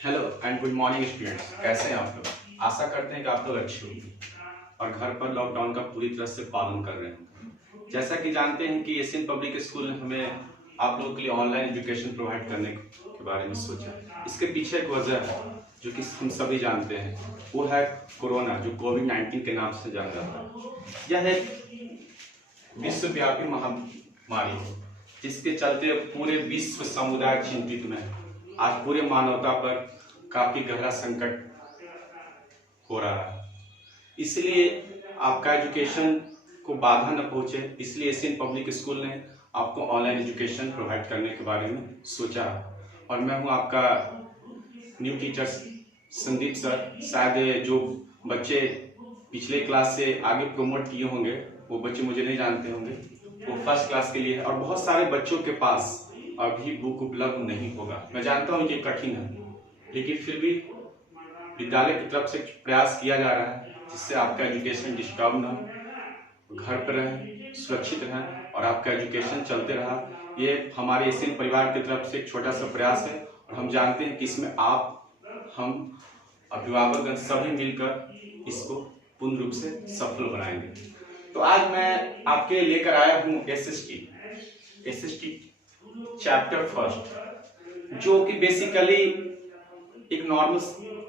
Hello and good morning students, कैसे हैं आप लोग। आशा करते हैं कि आप लोग अच्छे होंगे और घर पर लॉकडाउन का पूरी तरह से पालन कर रहे हैं। जैसा कि जानते हैं कि एशियन पब्लिक स्कूल ने हमें आप लोगों के लिए ऑनलाइन एजुकेशन प्रोवाइड करने के बारे में सोचा है। इसके पीछे एक वजह है जो कि हम सभी जानते हैं, वो है कोरोना, जो कोविड-19 के नाम से जाना जाता है। यह एक विश्वव्यापी महामारी है जिसके चलते पूरे विश्व समुदाय चिंतित में है। आज पूरे मानवता पर काफी गहरा संकट हो रहा है, इसलिए आपका एजुकेशन को बाधा न पहुंचे, इसलिए एशियन पब्लिक स्कूल ने आपको ऑनलाइन एजुकेशन प्रोवाइड करने के बारे में सोचा। और मैं हूं आपका न्यू टीचर संदीप सर। शायद जो बच्चे पिछले क्लास से आगे प्रमोट किए होंगे वो बच्चे मुझे नहीं जानते होंगे, वो फर्स्ट क्लास के लिए है और बहुत सारे बच्चों के पास अभी बुक उपलब्ध नहीं होगा। मैं जानता हूँ ये कठिन है, लेकिन फिर भी विद्यालय की तरफ से प्रयास किया जा रहा है जिससे आपका एजुकेशन डिस्टर्ब ना हो, घर पर रहें, सुरक्षित रहें और आपका एजुकेशन चलते रहा। ये हमारे एशियन परिवार की तरफ से एक छोटा सा प्रयास है और हम जानते हैं कि इसमें आप, हम अभिभावक सभी मिलकर इसको पूर्ण रूप से सफल बनाएंगे। तो आज मैं आपके लेकर आया हूँ एसएसटी चैप्टर फर्स्ट, जो कि बेसिकली एक नॉर्मल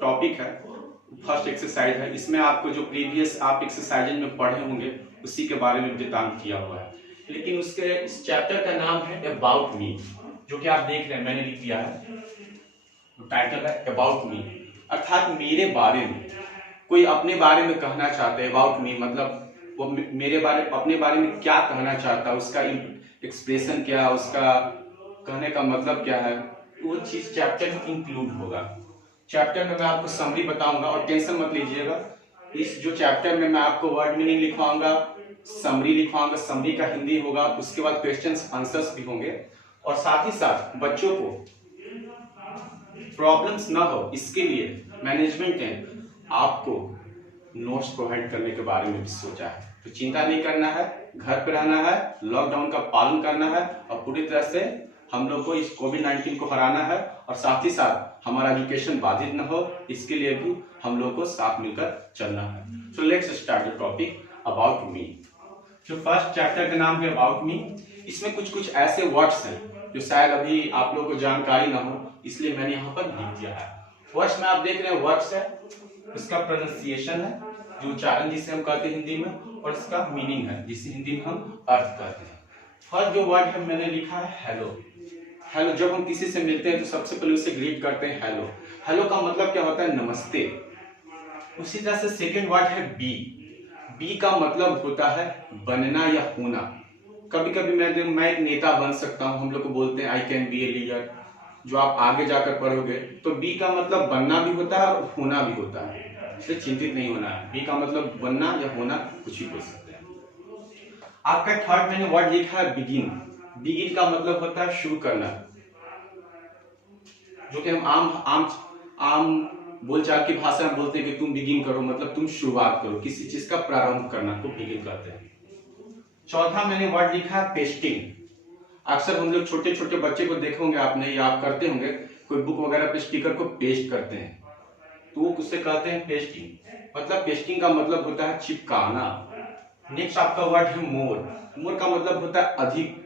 टॉपिक है, फर्स्ट एक्सरसाइज है। इसमें आपको जो प्रीवियस आप एक्सरसाइज में पढ़े होंगे उसी के बारे में वृत्तांत किया हुआ है, लेकिन उसके इस चैप्टर का नाम है अबाउट मी, जो कि आप देख रहे हैं मैंने लिख दिया है। टाइटल है अबाउट मी, अर्थात मेरे बारे में। कोई अपने बारे में कहना चाहते हैं, अबाउट मी मतलब वो मेरे बारे, अपने बारे में क्या कहना चाहता है, उसका एक्सप्रेशन क्या है, उसका कहने का मतलब क्या है, वो चीज चैप्टर में इंक्लूड होगा। चैप्टर में मैं आपको समरी बताऊंगा और टेंशन मत लीजिएगा, इस जो चैप्टर में मैं आपको वर्ड मीनिंग लिखवाऊंगा, समरी लिखवाऊंगा, समरी का हिंदी होगा, उसके बाद क्वेश्चंस आंसर्स भी होंगे और साथ ही साथ बच्चों को प्रॉब्लम्स ना हो इसके लिए मैनेजमेंट ने आपको नोट्स प्रोवाइड करने के बारे में भी सोचा है। तो चिंता नहीं करना है, घर पे रहना है, लॉकडाउन का पालन करना है और पूरी तरह से हम लोग को इस कोविड-19 को हराना है और साथ ही साथ हमारा एजुकेशन बाधित न हो, इसके लिए भी हम लोग को साथ मिलकर चलना है। So let's start the topic about me. जो फर्स्ट चैप्टर का नाम है अबाउट मी, इसमें कुछ कुछ ऐसे वर्ड्स हैं जो शायद अभी आप लोगों को जानकारी ना हो, इसलिए मैंने यहाँ पर लिख दिया है। वर्ड्स में आप देख रहे हैं, वर्ड्स है, इसका प्रोनाउंसिएशन है, जो उच्चारण जिसे हम कहते हैं हिंदी में, और इसका मीनिंग है जिसे हिंदी में हम अर्थ कहते हैं। फर्स्ट जो वर्ड है मैंने लिखा है हेलो। हेलो, जब हम किसी से मिलते हैं तो सबसे पहले उसे ग्रीट करते हैं हेलो। हेलो का मतलब क्या होता है, नमस्ते। उसी तरह से सेकेंड वर्ड है बी। बी का मतलब होता है बनना या होना। कभी कभी मैं एक नेता बन सकता हूं, हम लोग को बोलते हैं I can be a leader, जो आप आगे जाकर पढ़ोगे। तो बी का मतलब बनना भी होता है और होना भी होता है, इसलिए चिंतित नहीं होना है। बी का मतलब बनना या होना कुछ भी बोल सकते हैं। आपका थर्ड मैंने वर्ड लिखा है बिगिन। बिगिन का मतलब होता है शुरू करना, जो कि हम आम आम आम बोलचाल की भाषा में बोलते हैं कि तुम बिगिन करो, मतलब तुम शुरुआत करो, किसी चीज का प्रारंभ करना को बिगिन कहते हैं। चौथा मैंने वर्ड लिखा है पेस्टिंग। अक्सर हम लोग छोटे छोटे बच्चे को देखे होंगे आपने, या आप करते होंगे, कोई बुक वगैरह पे स्टिकर को पेस्ट करते हैं, तो वो उससे कहते हैं पेस्टिंग। मतलब पेस्टिंग का मतलब होता है चिपकाना। नेक्स्ट आपका वर्ड है मोर। मोर का मतलब होता है अधिक।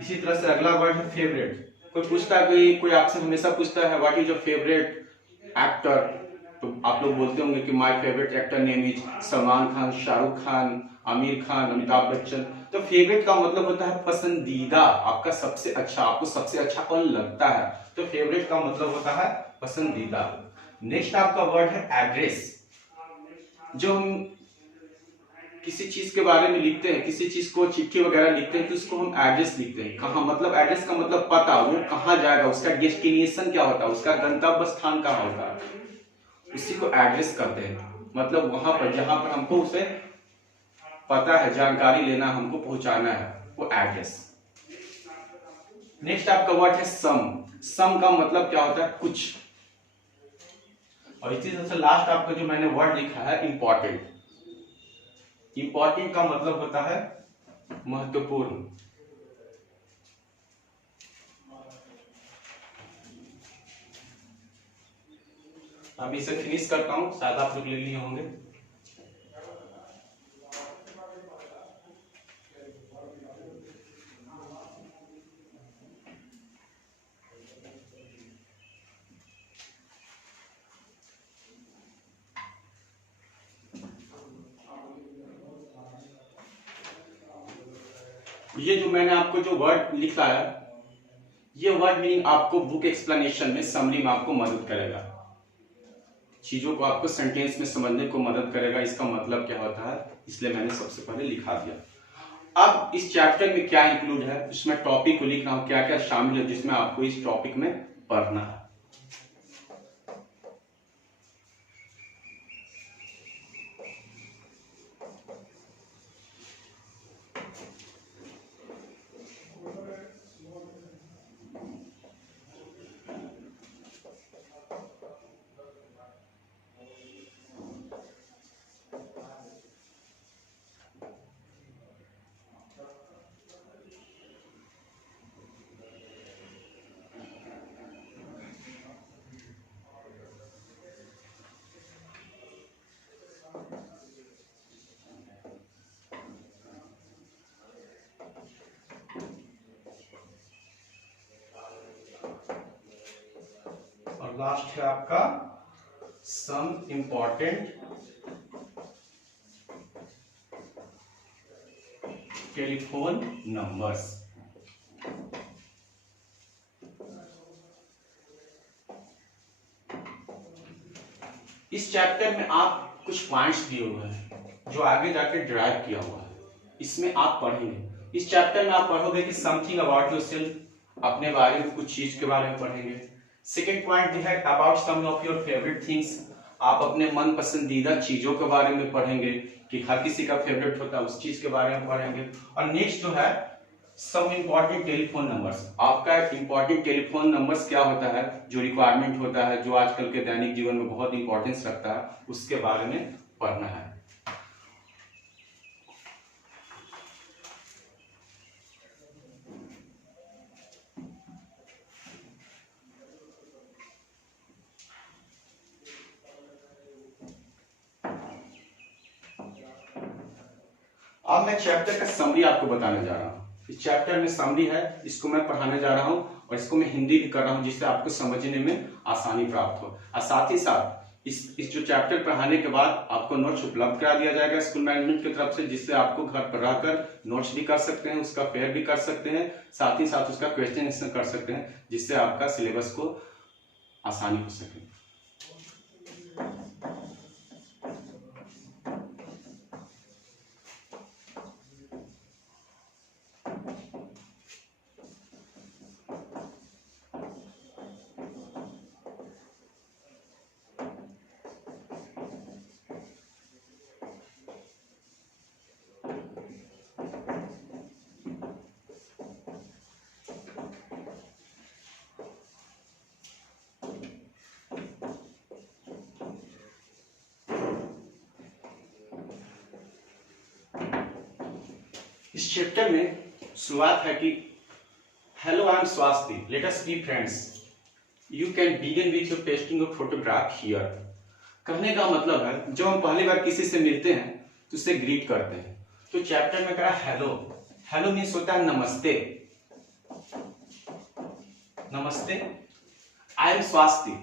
इसी तरह से अगला वर्ड है फेवरेट। कोई पूछता है, कोई आपसे हमेशा पूछता है what is your favourite actor, तो आप लोग बोलते होंगे कि my favourite actor name is Salman Khan, Shahrukh Khan, Aamir Khan, Amitabh Bachchan. तो फेवरेट का मतलब होता है पसंदीदा, आपका सबसे अच्छा, आपको सबसे अच्छा कौन लगता है, तो फेवरेट का मतलब होता है पसंदीदा। नेक्स्ट आपका वर्ड है एड्रेस। जो हम किसी चीज के बारे में लिखते हैं, किसी चीज को चिट्ठी वगैरह लिखते हैं, तो उसको हम एड्रेस लिखते हैं। कहाँ मतलब एड्रेस का मतलब पता, वो कहाँ जाएगा, उसका डेस्टिनेशन क्या होता है, उसका गंतव्य स्थान कहाँ होता है, उसी को एड्रेस कहते हैं। मतलब वहां पर जहां पर हमको उसे पता है, जानकारी लेना, हमको पहुंचाना है, वो एड्रेस। नेक्स्ट आपका वर्ड है सम। सम का मतलब क्या होता है, कुछ। और इसी तरह से लास्ट आपका जो मैंने वर्ड लिखा है इंपॉर्टेंट। इंपॉर्टेंट का मतलब होता है महत्वपूर्ण। अभी इसे फिनिश करता हूँ, शायद आप लोग ले लिए होंगे। ये जो मैंने आपको जो वर्ड लिखा है, ये वर्ड मीनिंग आपको बुक एक्सप्लेनेशन में, समरी में आपको मदद करेगा, चीजों को आपको सेंटेंस में समझने को मदद करेगा, इसका मतलब क्या होता है, इसलिए मैंने सबसे पहले लिखा दिया। अब इस चैप्टर में क्या इंक्लूड है, उसमें टॉपिक को लिख रहा हूं, क्या क्या शामिल है जिसमें आपको इस टॉपिक में पढ़ना है। और लास्ट है आपका सम इंपॉर्टेंट टेलीफोन नंबर्स। इस चैप्टर में आप कुछ पॉइंट्स दिए हुए हैं जो आगे जाकर ड्राइव किया हुआ है, इसमें आप पढ़ेंगे। इस चैप्टर में आप पढ़ोगे कि समथिंग अबाउट योरसेल्फ, अपने बारे में कुछ चीज के बारे में पढ़ेंगे। सेकेंड पॉइंट है about some of your favourite things, आप अपने मन पसंदीदा चीजों के बारे में पढ़ेंगे कि हर किसी का फेवरेट होता है, उस चीज के बारे में पढ़ेंगे। और नेक्स्ट जो है सम इंपॉर्टेंट टेलीफोन नंबर्स, आपका इंपॉर्टेंट टेलीफोन नंबर्स क्या होता है, जो रिक्वायरमेंट होता है, जो आजकल के दैनिक जीवन में बहुत इंपॉर्टेंस रखता है, उसके बारे में पढ़ना है। अब मैं चैप्टर का समरी आपको बताने जा रहा हूँ। इस चैप्टर में समरी है, इसको मैं पढ़ाने जा रहा हूँ और इसको मैं हिंदी भी कर रहा हूँ जिससे आपको समझने में आसानी प्राप्त हो। और साथ ही साथ इस जो चैप्टर पढ़ाने के बाद आपको नोट्स उपलब्ध करा दिया जाएगा स्कूल मैनेजमेंट की तरफ से, जिससे आपको घर पर रहकर नोट्स भी कर सकते हैं, उसका फेयर भी कर सकते हैं, साथ ही साथ उसका क्वेश्चन आंसर कर सकते हैं, जिससे आपका सिलेबस को आसानी हो सके। इस चैप्टर में शुरुआत है कि hello I am Swasti, let us be friends, you can begin with your testing of photograph here. कहने का मतलब है जब हम पहली बार किसी से मिलते हैं तो उससे ग्रीट करते हैं, तो चैप्टर में कहा हेलो। हेलो मीन्स होता है नमस्ते, नमस्ते। आई एम स्वास्ति,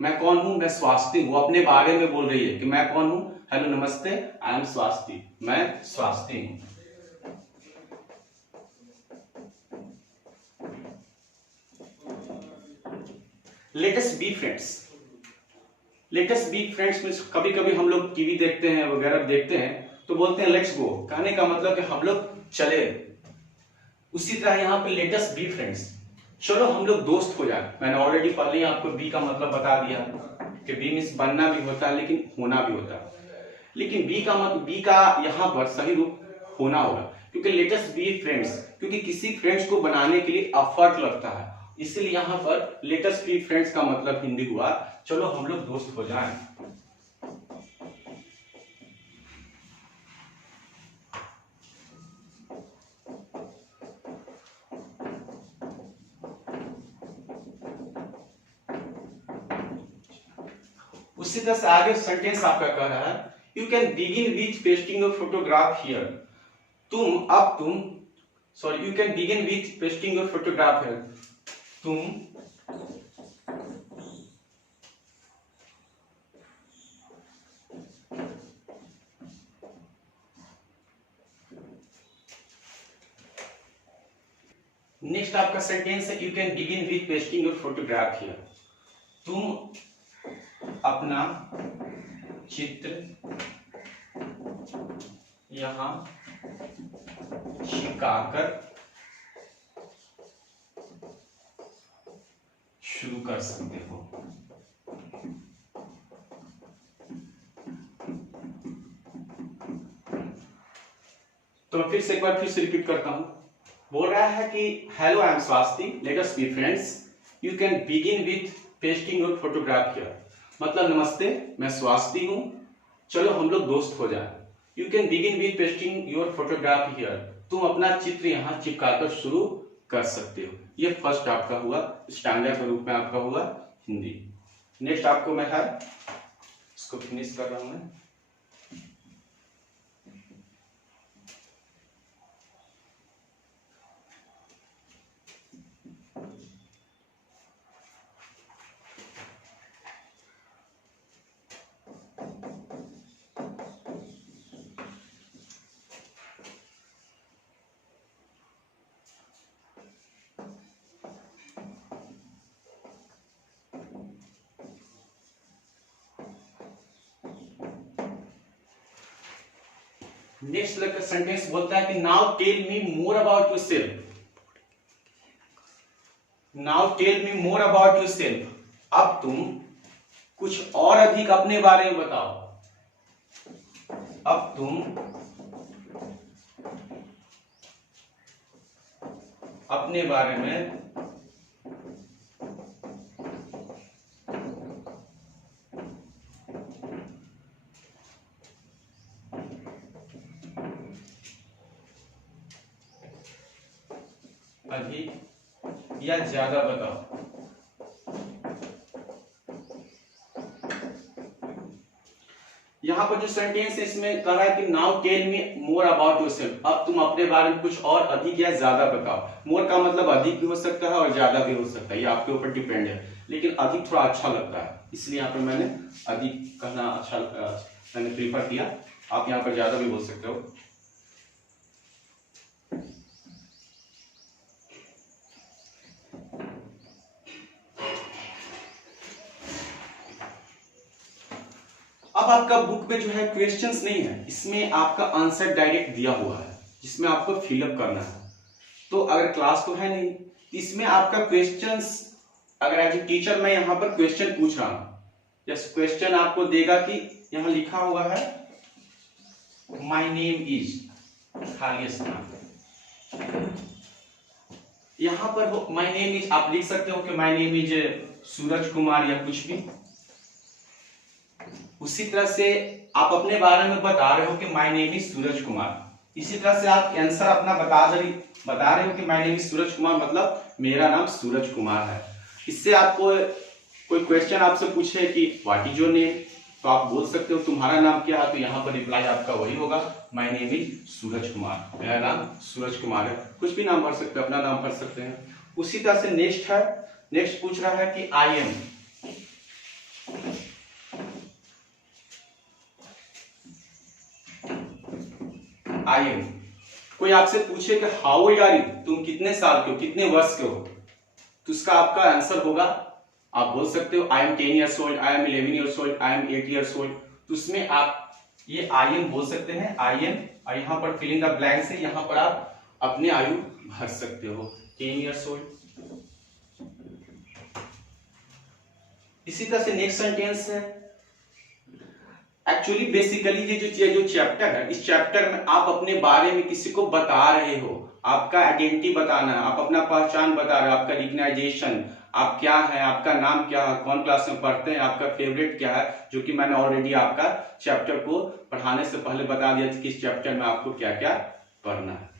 मैं कौन हूं, मैं स्वास्ति हूं, वो अपने बारे में बोल रही है कि मैं कौन हूं। हेलो नमस्ते, आई एम स्वास्ति, मैं स्वास्ति हूं। Late us be friends, late us be friends means कभी कभी हम लोग टीवी देखते हैं वगैरह देखते हैं तो बोलते हैं लेट्स गो, कहने का मतलब कि हम लोग चले। उसी तरह यहाँ पे लेट अस बी फ्रेंड्स, चलो हम लोग दोस्त हो जाए। मैंने ऑलरेडी पहले ही आपको बी का मतलब बता दिया कि बी मींस बनना भी होता है लेकिन होना भी होता है, लेकिन बी का मतलब बी का यहाँ पर सही रूप होना होगा, क्योंकि लेट अस बी फ्रेंड्स, क्योंकि किसी फ्रेंड्स को बनाने के लिए एफर्ट लगता है, इसलिए यहाँ पर लेट अस बी फ्रेंड्स का मतलब हिंदी हुआ चलो हम लोग दोस्त हो जाएं। उसी तरह से आगे सेंटेंस आपका कह रहा है you can begin with pasting your photograph here. You can begin with pasting your photograph here. तुम नेक्स्ट आपका सेंटेंस है you can begin with pasting your photograph here. तुम अपना चित्र यहां चिपकाकर शुरू कर सकते हो। तो मैं फिर से एक बार रिपीट करता हूं। बोल रहा है कि hello I am Swasti, let us be friends, you can begin with pasting your photograph here. मतलब नमस्ते, मैं स्वास्ति हूं, चलो हम लोग दोस्त हो जाए। You can begin with pasting your photograph here. तुम अपना चित्र यहाँ चिपकाकर शुरू कर सकते हो। ये फर्स्ट आपका हुआ, स्टैंडर्ड के रूप में आपका हुआ हिंदी। नेक्स्ट आपको मैं है इसको फिनिश कर रहा हूं मैं। नेक्स्ट सेंटेंस बोलता है कि now tell me more about yourself. Now tell me more about yourself. अब तुम कुछ और अधिक अपने बारे में बताओ। अब तुम अपने बारे में अधिक या ज्यादा बताओ। यहां पर जो सेंटेंस है इसमें कह रहा है कि now tell me more about yourself. अब तुम अपने बारे में कुछ और अधिक या ज्यादा बताओ। मोर का मतलब अधिक भी हो सकता है और ज्यादा भी हो सकता है, ये आपके ऊपर डिपेंड है, लेकिन अधिक थोड़ा अच्छा लगता है, इसलिए यहाँ पर मैंने अधिक कहना अच्छा मैंने प्रीफर किया। आप यहाँ पर ज्यादा भी बोल सकते हो। अब आपका बुक में जो है क्वेश्चंस नहीं है, इसमें आपका आंसर डायरेक्ट दिया हुआ है जिसमें आपको फिलअप करना है। तो अगर क्लास तो है नहीं, इसमें आपका क्वेश्चंस, अगर एज ए टीचर मैं यहाँ पर क्वेश्चन पूछ रहा हूं, जैसे क्वेश्चन आपको देगा कि यहाँ लिखा हुआ है माई नेम इज, खाली स्थान, यहां पर माई नेम इज आप लिख सकते हो कि my name is Suraj Kumar या कुछ भी। उसी तरह से आप अपने बारे में बता रहे हो कि my name is Suraj Kumar. इसी तरह से आप आंसर अपना बता रहे हो कि my name is Suraj Kumar, मतलब मेरा नाम सूरज कुमार है। इससे आपको कोई क्वेश्चन आपसे पूछे कि व्हाट इज योर नेम, तो आप बोल सकते हो तुम्हारा नाम क्या है, तो यहाँ पर रिप्लाई आपका वही होगा my name is Suraj Kumar, मेरा नाम सूरज कुमार है। कुछ भी नाम भर सकते हैं, अपना नाम भर सकते हैं। उसी तरह से नेक्स्ट पूछ रहा है कि आई एम। आई एम, कोई आपसे पूछे कि हाउ ओल्ड आर यू, तुम कितने साल के हो, कितने वर्ष के हो, तो उसका आपका आंसर होगा, आप बोल सकते हो I am 10 years old, I am 11 years old, I am 8 years old। तो उसमें आप ये आई एम बोल सकते हैं, आई एम, और यहाँ पर फिल इन द ब्लैंक्स है, यहाँ पर आप अपने आयु भर सकते हो 10 years old। इसी तरह से नेक्स्ट सेंटेंस है, एक्चुअली बेसिकली ये जो चैप्टर है, इस चैप्टर में आप अपने बारे में किसी को बता रहे हो, आपका आइडेंटिटी बताना है, आप अपना पहचान बता रहे हो, आपका रिकग्नाइजेशन, आप क्या है, आपका नाम क्या है, कौन क्लास में पढ़ते हैं, आपका फेवरेट क्या है, जो कि मैंने ऑलरेडी आपका चैप्टर को पढ़ाने से पहले बता दिया था कि इस चैप्टर में आपको क्या क्या पढ़ना है।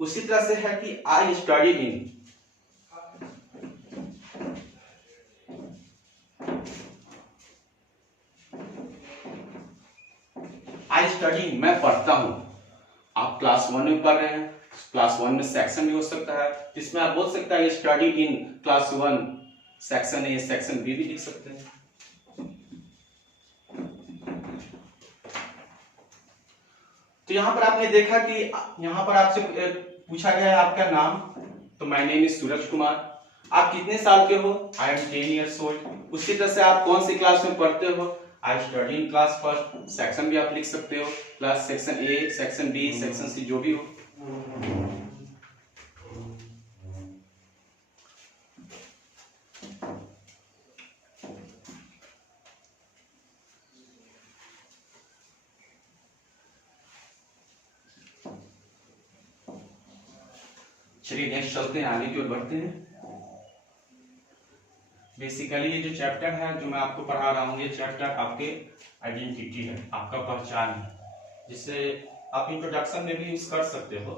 उसी तरह से है कि आई स्टडी इन, आई स्टडी, मैं पढ़ता हूँ। आप क्लास 1 में पढ़ रहे हैं, क्लास 1 में सेक्शन भी हो सकता है, जिसमें आप बोल सकते हैं study in class 1 section A section B भी लिख सकते हैं। तो यहाँ पर आपने देखा कि यहाँ पर आपसे पूछा गया है आपका नाम, तो my name is Suraj Kumar. आप कितने साल के हो? I am 10 years old. उसी तरह से आप कौन सी क्लास में पढ़ते हो? I study in class first. Section भी आप लिख सकते हो, class section A, section B, section C, जो भी हो। चलिए नेक्स्ट चलते हैं, आगे की ओर बढ़ते हैं। बेसिकली ये जो चैप्टर है जो मैं आपको पढ़ा रहा हूँ, ये चैप्टर आपके आइडेंटिटी है, आपका पहचान है, जिसे आप इंट्रोडक्शन में भी यूज कर सकते हो।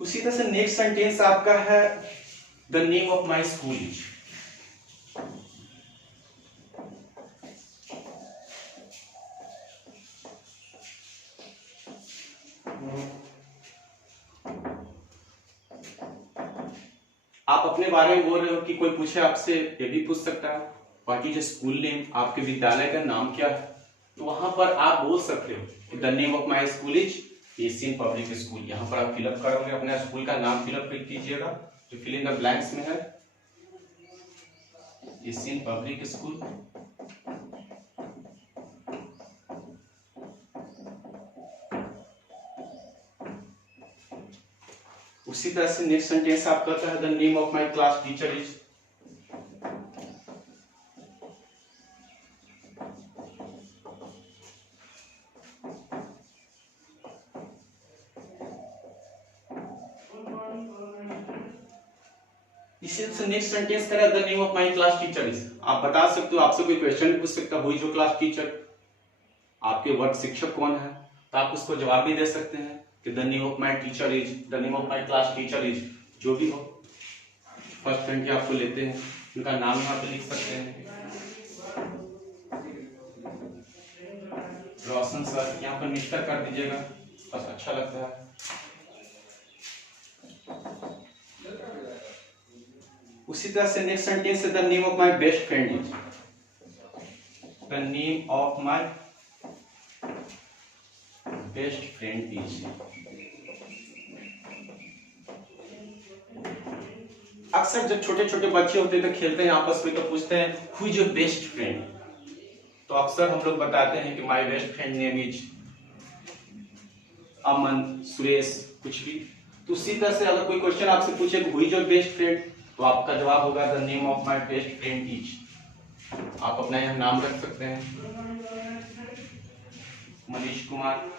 उसी तरह से नेक्स्ट सेंटेंस आपका है the name of my school is. आप अपने बारे में बोल रहे हो कि कोई पूछे आपसे, ये भी पूछ सकता है व्हाट इज स्कूल नेम, आपके विद्यालय का नाम क्या है। तो वहां पर आप बोल सकते हो कि the name of my school is Asian public school. यहाँ पर आप फिलअप करोगे, अपने स्कूल का नाम फिलअप कीजिएगा, जो फिल इन द ब्लैंक्स में है, एशियन पब्लिक स्कूल। उसी तरह से नेक्स्ट सेंटेंस आप कहता है the name of my class teacher is. इसी से नेक्स्ट सेंटेंस करा the name of my class teacher is. आप बता सकते हो, आपसे कोई क्वेश्चन पूछ सकता है who is your class teacher, आपके वर्ग शिक्षक कौन है, तो आप उसको जवाब भी दे सकते हैं कि the name of my teacher is, the name of my class teacher is, जो भी हो। फर्स्ट फ्रेंड के आपको लेते हैं, उनका नाम यहाँ पे लिख सकते हैं, रोशन सर, यहाँ पर मिस्टर कर दीजिएगा, बस अच्छा लगता है। उसी तरह से नेक्स्ट सेंटेंस है the name of my best friend is, the name of my best friend is. अक्सर जब छोटे छोटे बच्चे होते हैं तो खेलते हैं आपस में, तो पूछते हैं who is your best friend, तो अक्सर हम लोग बताते हैं कि my best friend name is Aman, Suresh, कुछ भी। तो उसी तरह से अगर कोई क्वेश्चन आपसे पूछे who is your best friend, तो आपका जवाब होगा the name of my best friend is. आप अपना यहाँ नाम रख सकते हैं, मनीष कुमार।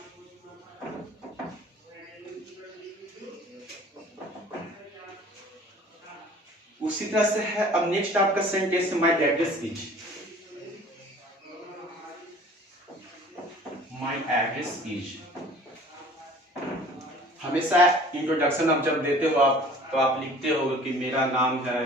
उसी तरह से है, अब नेक्स्ट आपका सेंटेंस है my address is, my address is. हमेशा इंट्रोडक्शन आप जब देते हो आप, तो आप लिखते हो कि मेरा नाम है,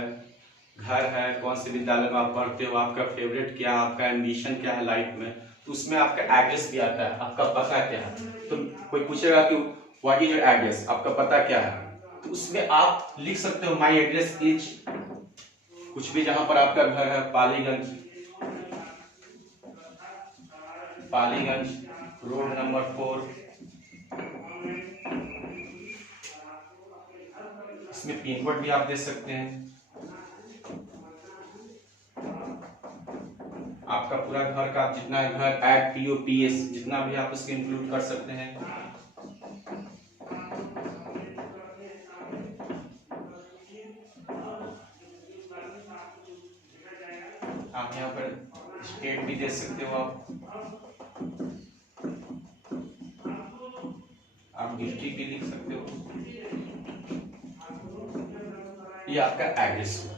घर है, कौन से विद्यालय में आप पढ़ते हो, आपका फेवरेट क्या है, आपका एम्बिशन क्या है लाइफ में, तो उसमें आपका एड्रेस भी आता है, आपका पता क्या है। तो कोई पूछेगा कि व्हाट इज योर एड्रेस, आपका पता क्या है, तो उसमें आप लिख सकते हो माय एड्रेस इज कुछ भी, जहां पर आपका घर है, पालीगंज, पालीगंज रोड नंबर 4। इसमें पिन कोड भी आप दे सकते हैं, आपका पूरा घर का जितना घर एड POPS जितना भी आप उसके इंक्लूड कर सकते हैं। आप यहाँ पर स्टेट भी दे सकते हो, आप डिस्ट्रिक्ट भी लिख सकते हो। ये आपका एड्रेस हो।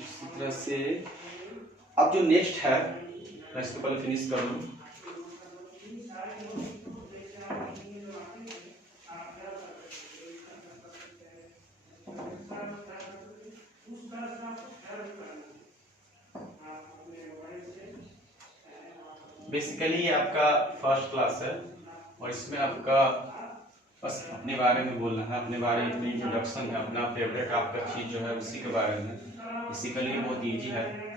इसी तरह से अब जो नेक्स्ट है, मैं इसको पहले फिनिश कर लूं। बेसिकली ये आपका फर्स्ट क्लास है और इसमें आपका बस अपने बारे में बोलना है, अपने बारे में इंट्रोडक्शन है, अपना फेवरेट आपका चीज़ जो है उसी के बारे में। बेसिकली बहुत ईजी है।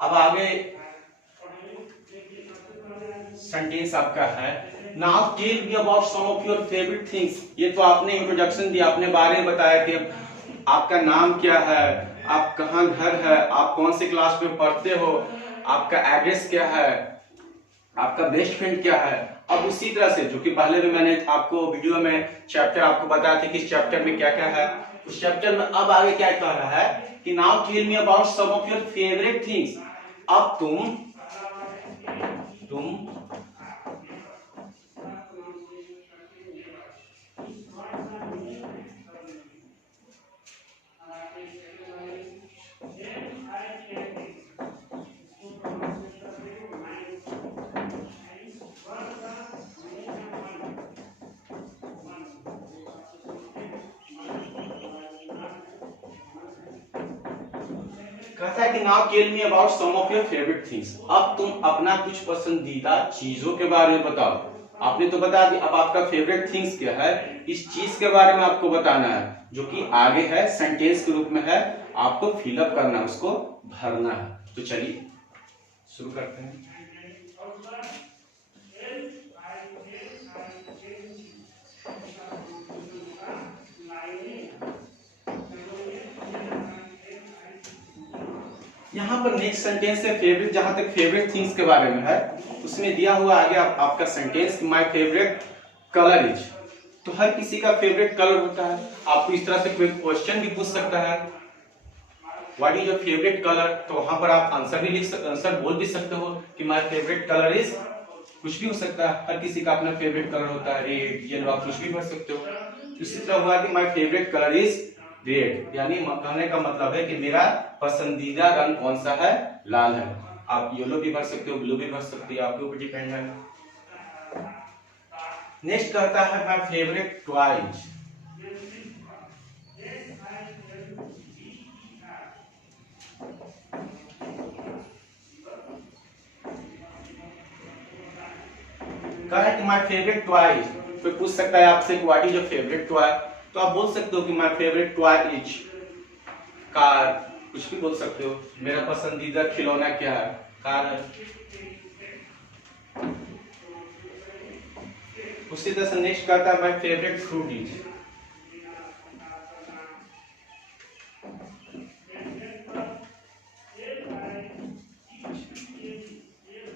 अब आगे सेंटेंस आपका है, now tell me about some of your favourite things. ये तो आपने इंट्रोडक्शन दिया, अपने बारे में बताया कि आपका नाम क्या है, आप कहाँ घर है, आप कौन से क्लास में पढ़ते हो, आपका एड्रेस क्या है, आपका बेस्ट फ्रेंड क्या है। अब उसी तरह से जो कि पहले भी मैंने आपको वीडियो में चैप्टर आपको बताया था कि इस चैप्टर में क्या क्या है, उस चैप्टर में अब आगे क्या कह रहा है कि now tell me about some of your favourite things. अब तुम कहता है कि now tell me about some of your favourite things. अब तुम अपना कुछ पसंदीदा चीजों के बारे में बताओ। आपने तो बता दिया, अब आपका फेवरेट थिंग्स क्या है, इस चीज के बारे में आपको बताना है, जो कि आगे है सेंटेंस के रूप में है, आपको फिलअप करना है, उसको भरना है। तो चलिए शुरू करते हैं। यहाँ पर नेक्स्ट सेंटेंस है फेवरेट, जहां तक फेवरेट थिंग्स के बारे में है उसमें दिया हुआ आगे आपका sentence my favourite colour is. तो हर किसी का फेवरेट कलर होता है। आपको इस तरह से कोई क्वेश्चन भी पूछ सकता है, what is your favourite colour, तो वहां पर आप आंसर भी आंसर बोल भी सकते हो कि माय फेवरेट कलर इज, कुछ भी हो सकता है। हर किसी का अपना फेवरेट कलर होता है, रेड येलो, आप कुछ भी भर सकते हो। इसी तरह हुआ कि my favourite colour is red, यानी कहने का मतलब है कि मेरा पसंदीदा रंग कौन सा है, लाल है। आप येलो भी भर सकते हो, ब्लू भी भर सकते हो, आपके ऊपर डिपेंड है। नेक्स्ट कहता है माय फेवरेट टॉयज। कहा है कि माय फेवरेट टॉयज, कोई पूछ सकता है आपसे what is your favourite toy, तो आप बोल सकते हो कि my favourite toy is car, कुछ भी बोल सकते हो। मेरा पसंदीदा खिलौना क्या है, कार है। उसी तरह से नेक्स्ट कहता है माय फेवरेट फ्रूट इज।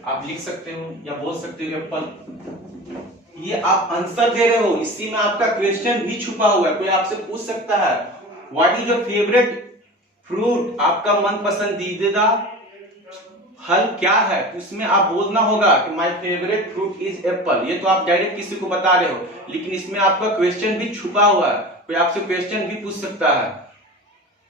आप लिख सकते हो या बोल सकते हो एप्पल। ये आप आंसर दे रहे हो, इसी में आपका क्वेश्चन भी छुपा हुआ है। कोई आपसे पूछ सकता है what is your favourite fruit, आपका मन पसंदीदा फल क्या है, उसमें आप बोलना होगा कि my favourite fruit is Apple. ये तो आप डायरेक्ट किसी को बता रहे हो, लेकिन इसमें आपका क्वेश्चन भी छुपा हुआ है। कोई आपसे क्वेश्चन भी पूछ सकता है,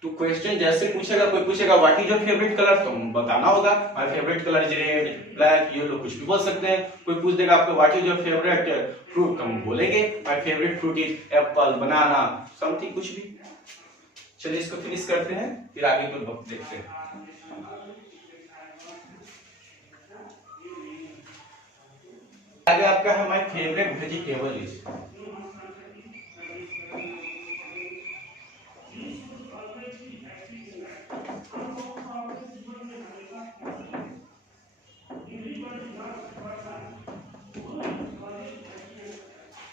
तो क्वेश्चन जैसे पूछेगा, कोई पूछेगा what is your favourite colour, तो बताना होगा my favourite colour is red, black, yellow, कुछ भी बोल सकते हैं। कोई पूछ देगा आपको what is your favourite fruit, तो हम बोलेंगे my favourite fruit is Apple, banana, something, कुछ भी। चलिए इसको फिनिश करते हैं, फिर आगे को देखते हैं। आगे आपका है माय फेवरेट वेजिटेबल इज।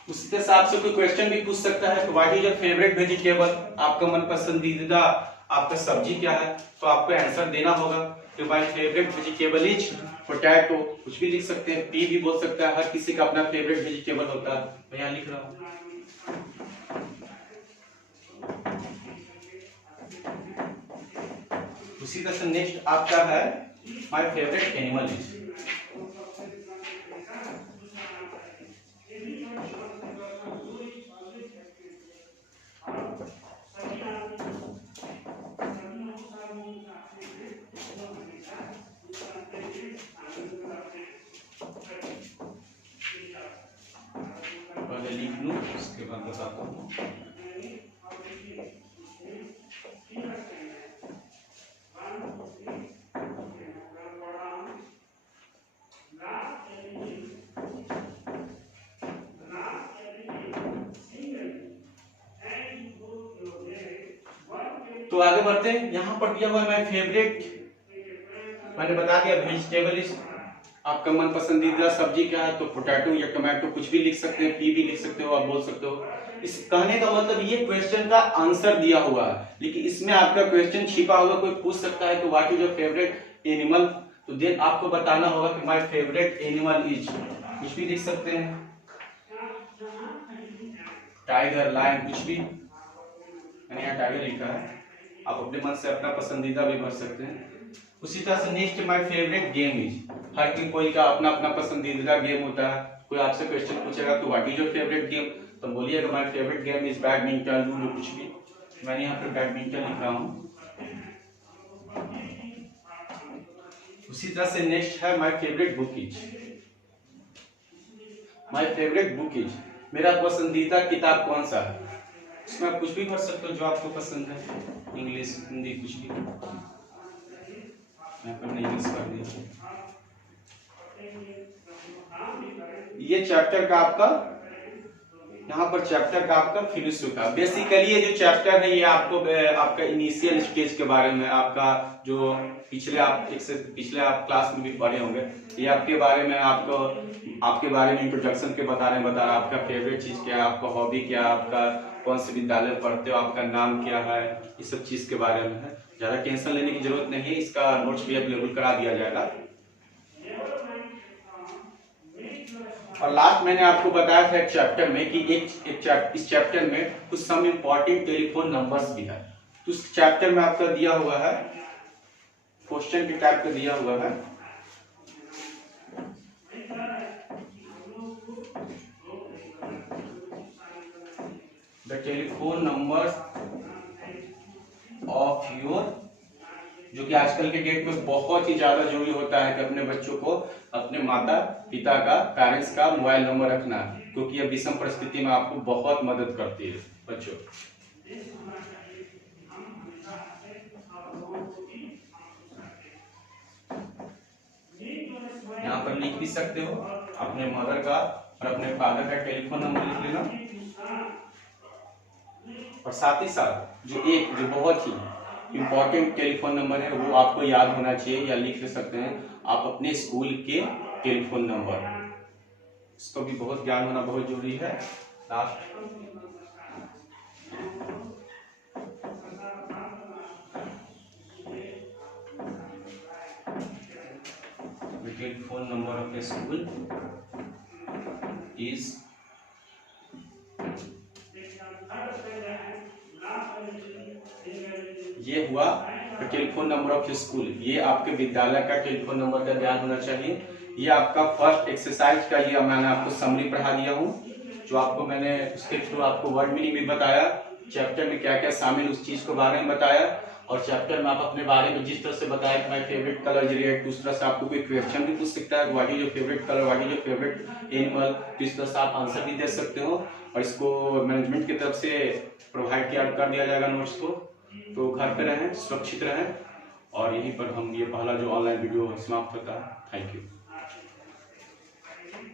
उसी तरह से आपसे कोई क्वेश्चन भी पूछ सकता है, what is your favourite vegetable, आपका मन पसंदीदा आपका सब्जी क्या है, तो आपको आंसर देना होगा कि my favourite vegetable is potato, कुछ भी लिख सकते हैं, पी भी बोल सकता है। हर किसी का अपना फेवरेट वेजिटेबल होता है, मैं यहाँ लिख रहा हूँ। उसी तरह से नेक्स्ट आपका है माय फेवरेट एनिमल इज। लूँ, उसके बाद बताता हूँ। तो आगे बढ़ते हैं। यहाँ पर दिया हुआ है माय फेवरेट, मैंने बता दिया वेजिटेबल इज आपका मन पसंदीदा सब्जी क्या है, तो पोटैटो या टोमेटो कुछ भी लिख सकते हैं, पी भी लिख सकते हो, आप बोल सकते हो। इस कहने का मतलब ये क्वेश्चन का आंसर दिया हुआ है, लेकिन इसमें आपका क्वेश्चन छिपा हुआ कोई पूछ सकता है कि what is your favourite animal, तो देन आपको बताना होगा कि माय फेवरेट एनिमल इज, कुछ भी लिख सकते हैं, टाइगर, लायन, कुछ भी। मैंने यहाँ टाइगर लिखा है, आप अपने मन से अपना पसंदीदा भी भर सकते हैं। उसी तरह से next my favourite game is, हर कोई का अपना अपना पसंदीदा गेम होता है। कोई आपसे क्वेश्चन पूछेगा तो what is your favourite game, तो बोलिएगा my favourite game is badminton, ludo, कुछ भी। मैंने यहाँ पे बैडमिंटन लिख रहा हूँ। उसी तरह से नेक्स्ट है my favourite book is, my favourite book is, मेरा पसंदीदा किताब कौन सा है। इसमें आप कुछ भी भर सकते हो जो आपको पसंद है, इंग्लिश, हिंदी, कुछ भी। इंग्लिश कर दिया। ये चैप्टर का आपका, यहाँ पर चैप्टर का आपका फिनिश होता है। बेसिकली ये जो चैप्टर है ये आपको आपका इनिशियल स्टेज के बारे में, आपका जो पिछले आप एक से पिछले आप क्लास में भी पढ़े होंगे, ये आपके बारे में, आपको आपके बारे में इंट्रोडक्शन के बता रहे हैं, आपका फेवरेट चीज क्या है, आपका हॉबी क्या है, आपका कौन से विद्यालय में पढ़ते हो, आपका नाम क्या है, इस सब चीज के बारे में है। ज्यादा टेंशन लेने की जरूरत नहीं है, इसका नोट्स भी अवेलेबल करा दिया जाएगा। और लास्ट मैंने आपको बताया था एक चैप्टर में कि इस चैप्टर में कुछ सम इंपॉर्टेंट टेलीफोन नंबर्स भी है। तो उस चैप्टर में आपका दिया हुआ है, क्वेश्चन के टाइप का दिया हुआ है, the telephone numbers of your, जो कि आजकल के डेट में बहुत ही ज्यादा जरूरी होता है कि अपने बच्चों को अपने माता पिता का, पेरेंट्स का मोबाइल नंबर रखना, क्योंकि यह विषम परिस्थिति में आपको बहुत मदद करती है बच्चों। यहाँ पर लिख भी सकते हो अपने मदर का और अपने फादर का टेलीफोन नंबर लिख लेना। और साथ ही साथ जो बहुत ही इंपॉर्टेंट टेलीफोन नंबर है वो आपको याद होना चाहिए, या लिख सकते हैं आप अपने स्कूल के टेलीफोन नंबर, इसको भी बहुत ज्ञान होना बहुत जरूरी है। Last telephone number of the school is, ये हुआ टेलीफोन नंबर ऑफ स्कूल, ये आपके विद्यालय का टेलीफोन नंबर का ध्यान होना चाहिए। ये आपका फर्स्ट एक्सरसाइज का, ये मैंने आपको समरी पढ़ा दिया हूँ, जो आपको मैंने उसके थ्रू आपको वर्ड मीनिंग भी बताया, चैप्टर में क्या क्या शामिल उस चीज के बारे में बताया, और चैप्टर में आप अपने बारे में जिस तरह से बताया कि my favourite colour is red, उस तरह से आपको कोई क्वेश्चन भी पूछ सकता है what is your favourite colour, what is your favourite animal, तो इस तरह से आप आंसर भी दे सकते हो। और इसको मैनेजमेंट की तरफ से प्रोवाइड कर दिया जाएगा नोट्स को। तो घर पे रहें, सुरक्षित रहें, और यहीं पर हम ये पहला जो ऑनलाइन वीडियो समाप्त होता है। Thank you.